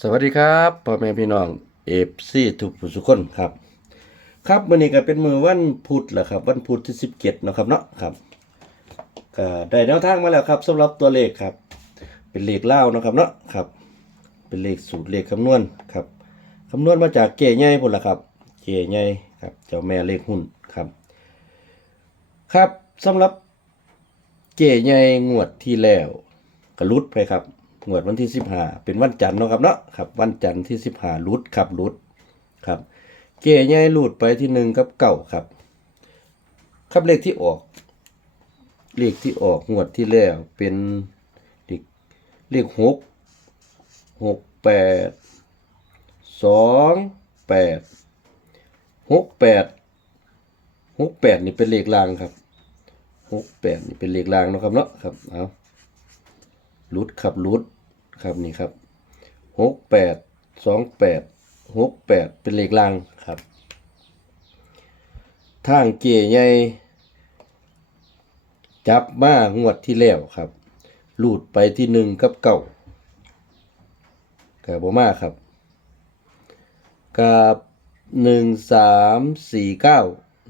สวัสดีครับพ่อแม่พี่น้องเอฟซีทุกผู้ทุคนครับ ครับวันนี้ก็เป็นมือวันพุธแหละครับ วันพุธที่สิบเจ็ดนะครับเนาะครับก็ได้แนวทางมาแล้วครับสำหรับตัวเลขครับ เป็นเลขเล่านะครับเนาะครับ เป็นเลขสูตรเลขคำนวณครับคำนวณมาจากเก๋ใหญ่พุ่นละครับ เก๋ใหญ่ครับ เจ้าแม่เลขหุ้นครับ ครับสำหรับเก๋ใหญ่งวดที่แล้วกระลุดไปครับ งวดวันที่สิบห้าเป็นวันจันทร์เนาะครับเนาะครับวันจันทร์ที่สิบห้าลุดครับลุดครับ เก๋ใหญ่ลุดไปที่หนึ่งกับเก่าครับ ครับเลขที่ออก เลขที่ออกงวดที่แล้วเป็นเลขเลขหกหกแปดสองแปดหกแปดหกแปดนี่เป็นเลขลางครับหกแปดนี่เป็นเลขลางเนาะครับเนาะครับเอาลุดครับลุด ครับนี่ครับหกแปดสองแปดหกแปดเป็นเลขลางครับทางเก๋ใหญ่จับมางวดที่แล้วครับลูดไปที่หนึ่งกับเก่ากับบ่มาครับ กับหนึ่งสามสี่เก้า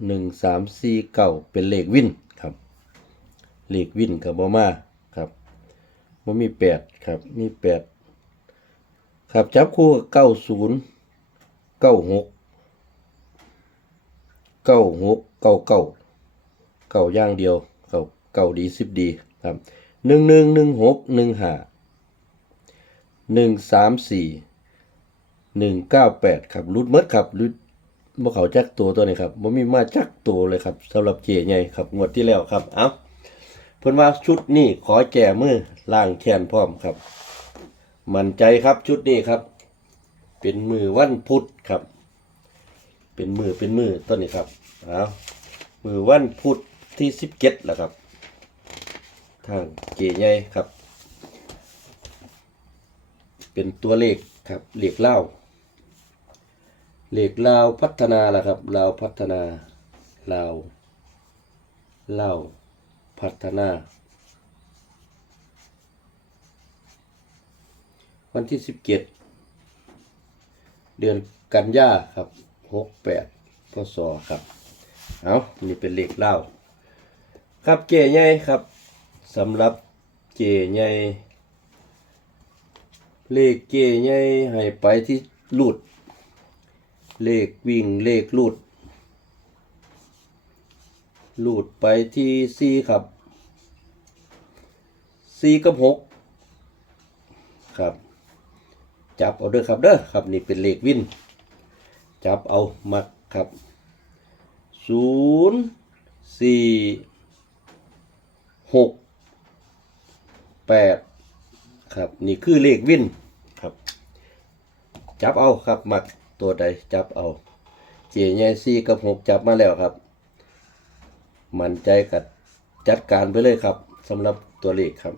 หนึ่งสามสี่เก้าเป็นเลขวินครับ เลขวินกับบ่มา บบ่มีแปดครับ มีแปดครับจับคู่เก้าศูนย์เก้าหกเก้าหกเก้าเก้าเก่าย่างเดียวเก่าเก่าดีสิบดีครับหนึ่งหนึ่งหนึ่งหกหนึ่งห้าหนึ่งสามสี่หนึ่งเก้าแปดครับรุดเมดครับรุดบ่เขาจักตัวตัวนี้ครับบ่มีมาจักตัวเลยครับสำหรับเจใหญ่ครับงวดที่แล้วครับ เอ้า เพิ่นว่าชุดนี้ขอแก่มือล่างแขนพร้อมครับ มั่นใจครับชุดนี้ครับ เป็นมือวันพุธครับ เป็นมือเป็นมือต้นนี้ครับเอามือวันพุธที่สิบเจ็ดแหละครับ ทางเกใหญ่ครับ เป็นตัวเลขครับเลขเล่าเลขลาวพัฒนาล่ะครับลาวพัฒนาลาวเล่า พัฒนา วันที่สิบเจ็ดเดือนกันยาครับหกแปดพศครับ เอานี่เป็นเลขเล่า ครับเจใหญ่ครับสำหรับเจใหญ่เลขเจใหญ่ให้ไปที่ลูด เลขวิ่งเลขลูด ลูดไปที่สี่ครับสี่กับหกครับ จับเอาเด้อครับเด้อครับนี่เป็นเลขวิน จับเอามักครับศูนย์สี่หกแปดครับ นี่คือเลขวินครับ จับเอาครับมักตัวใดจับเอา เจียใหญ่สี่กับหกจับมาแล้วครับ มั่นใจกับจัดการไปเลยครับสำหรับตัวเลขครับ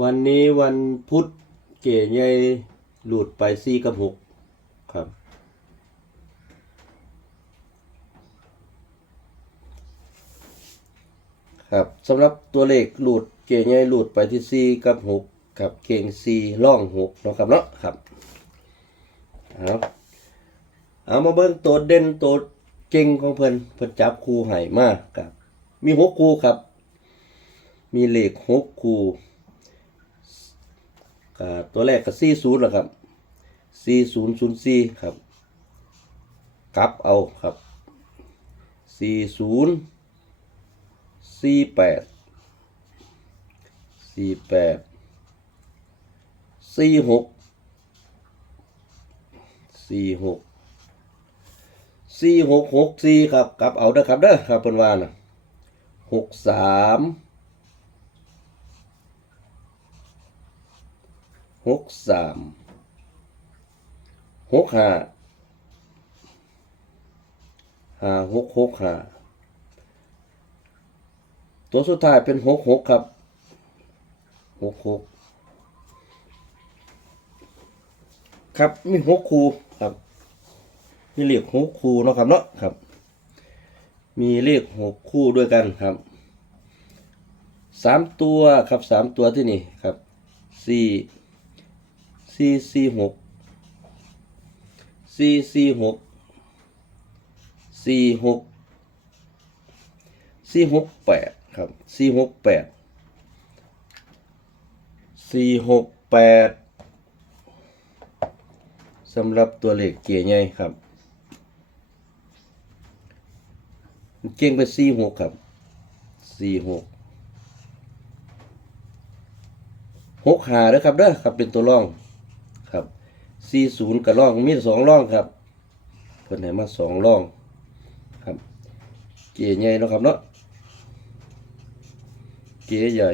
วันนี้วันพุธเจียใหญ่หลุดไปสี่กับหกครับครับสำหรับตัวเลขหลุดเก่งใหญ่หลุดไปที่ 4 กับ 6 ครับเก่ง4ล่อง6เนาะครับเนาะครับเอาเอามาเบิ่งตัวเด่นตัว เก่งของเพิ่นเพิ่นจับคู่ให้มากครับ มี6คู่ครับ มีเลข6คู่ตัวแรกก็40แล้วครับซีศูนย์ศูนย์ซีครับกลับเอาครับ40สี่แปดสี่แปดสี่หกสี่หก สี่หกหกสี่ครับกลับเอาเด้อครับเด้อครับเพิ่นว่านะหกสามหกสามหกห้าห้าหกหกห้าตัวสุดท้ายเป็นหกหกครับหกหกครับมีหกคูครับ มีเลขหกคูเนาะครับเนาะครับ มีเลขหกคู่ด้วยกันครับสามตัวครับสามตัวที่นี่ครับสี่สี่สี่หกสี่สี่หกสี่หกสี่หกแปดครับสี่หกแปดสี่หกแปดสำหรับตัวเลขเกียร์ใหญ่ครับ เก่งไปสี่หกครับสี่หกหกหาเด้อครับเด้อครับเป็นตัวร่องครับสี่ศูนย์กับร่องมีสองร่องครับเพิ่นให้มาสองร่องครับเก๋ใหญ่เนาะครับเนาะเก๋ใหญ่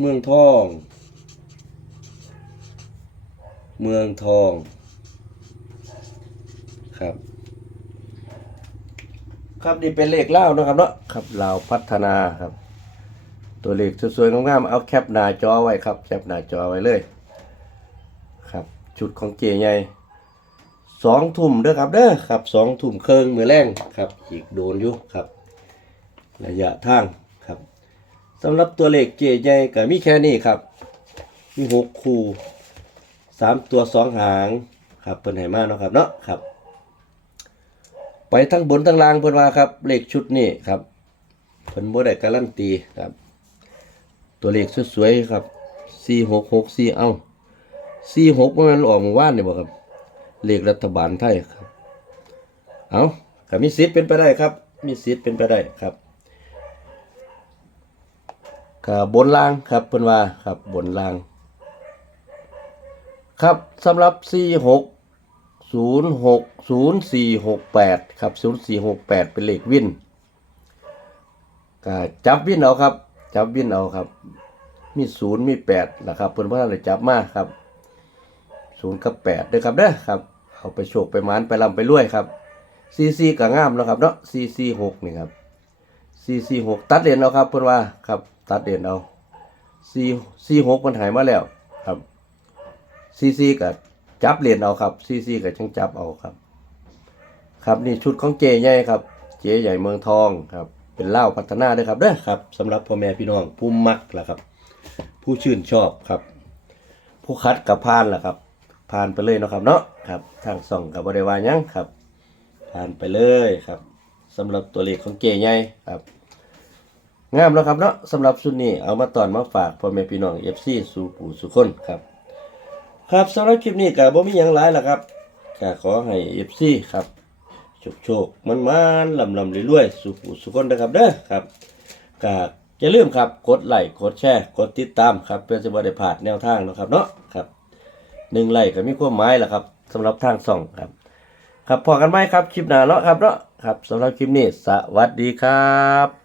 เมืองทอง เมืองทอง ครับ ครับนี่เป็นเลขเล่าวนะครับเนาะครับลาวพัฒนาครับ ตัวเลขสวยๆงามๆเอาแคปหน้าจอไว้ครับ แคปหน้าจอไว้เลย ครับชุดของเจใหญ่สองทุ่มเด้อครับเด้อครับสองทุ่มเครื่องมือแรงครับ อีกโดนอยู่ครับ ระยะทางครับสำหรับตัวเลขเจใหญ่ก็มีแค่นี้ครับ มีหกคู่สามตัวสองหางครับเพิ่นให้มาเนาะครับเนาะครับ ไปทั้งบนทั้งล่างเพิ่นว่าครับเลขชุดนี้ครับเพิ่นบ่ได้การันตีครับ ตัวเลขสวยๆครับ4664เอ้า46มันออกเมื่อวานนี่บ่ครับเลขรัฐบาลไทยครับ เอาก็มีสิทธิ์เป็นไปได้ครับ มีสิทธิ์เป็นไปได้ครับก็บนล่างครับเพิ่นว่าครับบนล่าง ครับสำหรับ46 ศูนย์หกศูนย์สี่หกแปดครับศูนย์สี่หกแปดเป็นเลขวินก็จับวินเอาครับ จับวินเอาครับ มีศูนย์มีแปดนะครับเพิ่นเพิ่นเลยจับมาครับศูนย์กับแปดเด้อครับเด้อครับเอาไปโชคไปมานไปลำไปรวยครับซีซีก็งามแล้วครับเนาะซีซีหกนี่ครับซีซีหกตัดเหรียญเอาครับเพิ่นว่าครับตัดเหรียญเอาซีซีหกมันหายมาแล้วครับซีซีกับ จับเหรียญเอาครับซีซีกับช่างจับเอาครับ ครับนี่ชุดของเจใหญ่ครับ เจใหญ่เมืองทองครับ เป็นเล่าพัฒนาด้วยครับเด้อครับสำหรับพ่อแม่พี่น้องผู้มักล่ะครับ ผู้ชื่นชอบครับ ผู้คัดกับพานล่ะครับพานไปเลยนะครับเนาะครับทางส่องกับบริวารยังครับพานไปเลยครับสำหรับตัวเลขของเจใหญ่ครับงามแล้วครับเนาะสำหรับชุดนี้เอามาตอนมาฝากพ่อแม่พี่น้องเอฟซีสู่ปู่สุคนครับ ครับสำหรับคลิปนี้ก็บ่มีหยังหลายล่ะครับก็ขอให้ FC ครับโชคโชคมันมันลำลำรวยๆสุขสุขคนนะครับเด้อครับก็อย่าลืมครับกดไลค์กดแชร์กดติดตามครับเพื่อจะบ่ได้พลาดแนวทางนะครับเนาะครับหนึ่งไลค์ก็มีความหมายล่ะครับสำหรับทางส่องครับ ครับพอกันไหมครับคลิปหน้าเนาะครับเนาะครับสำหรับคลิปนี้สวัสดีครับ